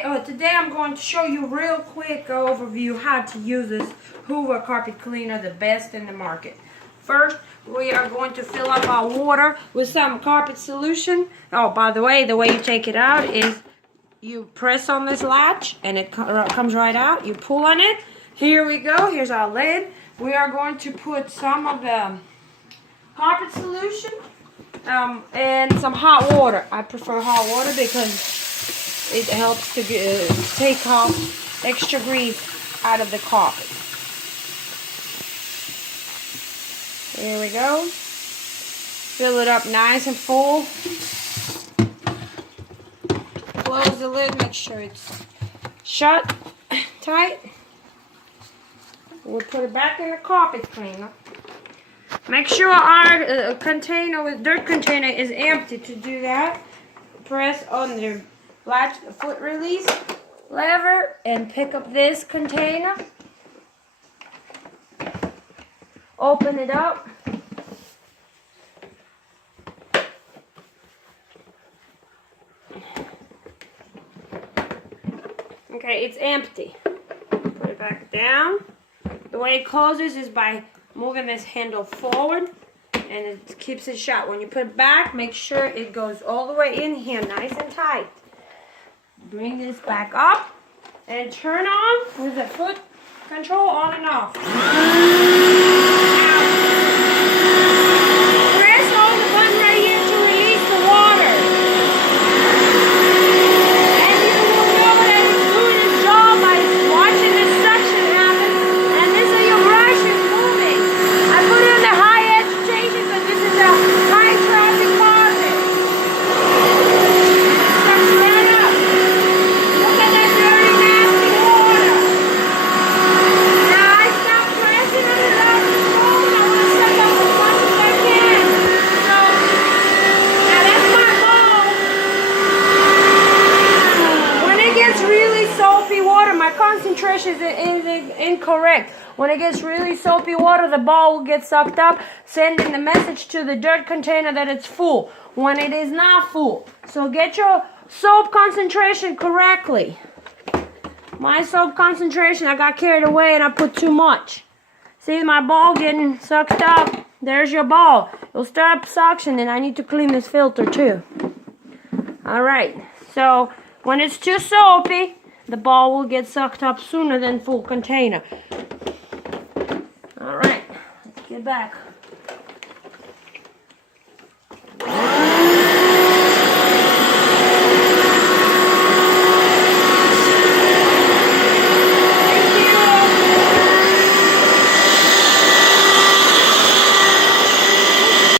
Today I'm going to show you real quick overview how to use this Hoover carpet cleaner, the best in the market. First, we are going to fill up our water with some carpet solution. Oh, by the way you take it out is you press on this latch and it comes right out. You pull on it. Here we go. Here's our lid. We are going to put some of the carpet solution and some hot water. I prefer hot water because it helps to take off extra grease out of the carpet. Here we go. Fill it up nice and full. Close the lid, make sure it's shut tight. We'll put it back in the carpet cleaner. Make sure our container with dirt container is empty. To do that, press on the latch, the foot release lever, and pick up this container. Open it up. Okay, it's empty. Put it back down. The way it closes is by moving this handle forward, and it keeps it shut. When you put it back, make sure it goes all the way in here, nice and tight. Bring this back up and turn on with the foot control on and off. Press on the button right here to release the water. And you will know that it's doing its job by watching this suction happen. And this is your brush is moving. I put it in the high agitation because this is a high traffic carpet. It sucks right up. Look at that dirty, nasty water. Now I stop pressing on it out of the phone. I want to suck up as much as I can. So, now that's my bowl. When it gets really soapy water, my concentration is incorrect. When it gets really soapy water, the ball will get sucked up, sending the message to the dirt container that it's full, when it is not full. So get your soap concentration correctly. My soap concentration, I got carried away and I put too much. See my ball getting sucked up? There's your ball. It'll start suction and I need to clean this filter too. Alright, so when it's too soapy, the ball will get sucked up sooner than full container. Alright, let's get back.